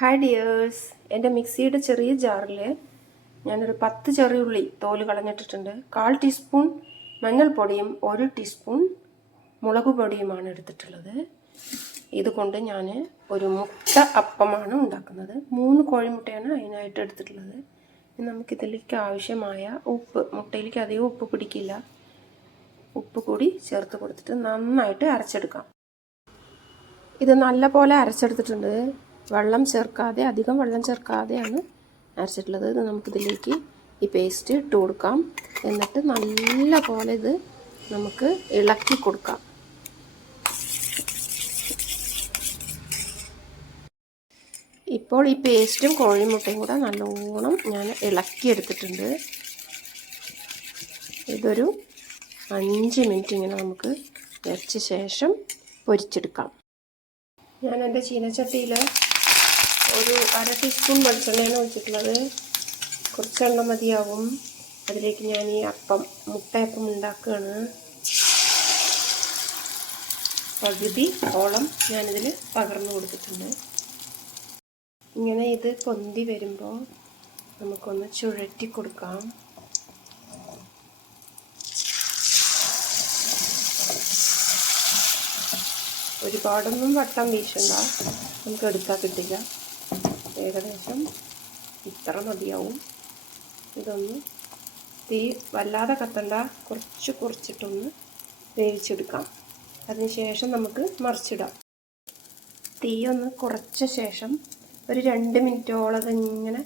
Hi dears എന്റെ മിക്സിയുടെ ചെറിയ ജാറിൽ ഞാനൊരു പത്ത് ചെറിയുള്ളി തോൽ കളഞ്ഞിട്ടിട്ടുണ്ട്. കാൽ ടീസ്പൂൺ മഞ്ഞൾപ്പൊടിയും ഒരു ടീസ്പൂൺ മുളക് പൊടിയുമാണ് എടുത്തിട്ടുള്ളത്. ഇതുകൊണ്ട് ഞാൻ ഒരു മുട്ട അപ്പമാണ് ഉണ്ടാക്കുന്നത്. മൂന്ന് കോഴിമുട്ടയാണ് അതിനായിട്ട് എടുത്തിട്ടുള്ളത്. നമുക്കിതിലേക്ക് ആവശ്യമായ ഉപ്പ് മുട്ടയിലേക്ക് അധികം ഉപ്പ് പിടിക്കില്ല. ഉപ്പ് കൂടി ചേർത്ത് കൊടുത്തിട്ട് നന്നായിട്ട് അരച്ചെടുക്കാം. ഇത് നല്ല പോലെ അരച്ചെടുത്തിട്ടുണ്ട്. വെള്ളം ചേർക്കാതെ അധികം വെള്ളം ചേർക്കാതെയാണ് അരച്ചിട്ടുള്ളത്. ഇത് നമുക്കിതിലേക്ക് ഈ പേസ്റ്റ് ഇട്ട് കൊടുക്കാം. എന്നിട്ട് നല്ല പോലെ ഇത് നമുക്ക് ഇളക്കി കൊടുക്കാം. ഇപ്പോൾ ഈ പേസ്റ്റും കോഴിമുട്ടയും കൂടെ നല്ലോണം ഞാൻ ഇളക്കിയെടുത്തിട്ടുണ്ട്. ഇതൊരു അഞ്ച് മിനിറ്റ് ഇങ്ങനെ നമുക്ക് വെച്ച ശേഷം പൊരിച്ചെടുക്കാം. ഞാൻ എന്റെ ചീനച്ചട്ടിയിൽ ഒരു അര ടീസ്പൂൺ വെളിച്ചെണ്ണയാണ് ഒഴിച്ചിട്ടുള്ളത്. കുറച്ച് എണ്ണ മതിയാവും. അതിലേക്ക് ഞാൻ ഈ അപ്പം മുട്ടയപ്പം ഉണ്ടാക്കുകയാണ്. പകുതി ഓളം ഞാനിതിൽ പകർന്നു കൊടുത്തിട്ടുണ്ട്. ഇങ്ങനെ ഇത് പൊന്തി വരുമ്പോൾ നമുക്കൊന്ന് ചുഴറ്റി കൊടുക്കാം. ഒരുപാടൊന്നും വട്ടം വീശണ്ട. നമുക്ക് എടുക്കാൻ കിട്ടില്ല. ഏകദേശം ഇത്ര മതിയാവും. ഇതൊന്ന് തീ വല്ലാതെ കത്തണ്ട. കുറച്ച് കുറച്ചിട്ടൊന്ന് വേവിച്ചെടുക്കാം. അതിനുശേഷം നമുക്ക് മറിച്ചിടാം. തീ ഒന്ന് കുറച്ച ശേഷം ഒരു രണ്ട് മിനിറ്റോളം അതിങ്ങനെ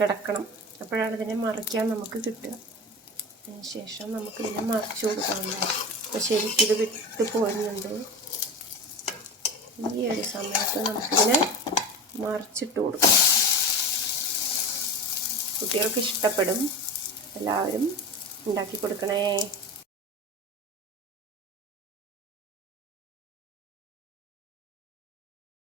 കിടക്കണം. അപ്പോഴാണ് ഇതിനെ മറിക്കാൻ നമുക്ക് കിട്ടുക. അതിന് ശേഷം നമുക്ക് ഇതിനെ മറിച്ചു കൊടുക്കാം. അപ്പോൾ ശരിക്കും ഇത് വിട്ട് പോരുന്നുണ്ട്. ഈ ഒരു സമയത്ത് നമുക്കിതിനെ മറിച്ചിട്ട് കൊടുക്കും. കുട്ടികൾക്ക് ഇഷ്ടപ്പെടും. എല്ലാവരും ഉണ്ടാക്കി കൊടുക്കണേ.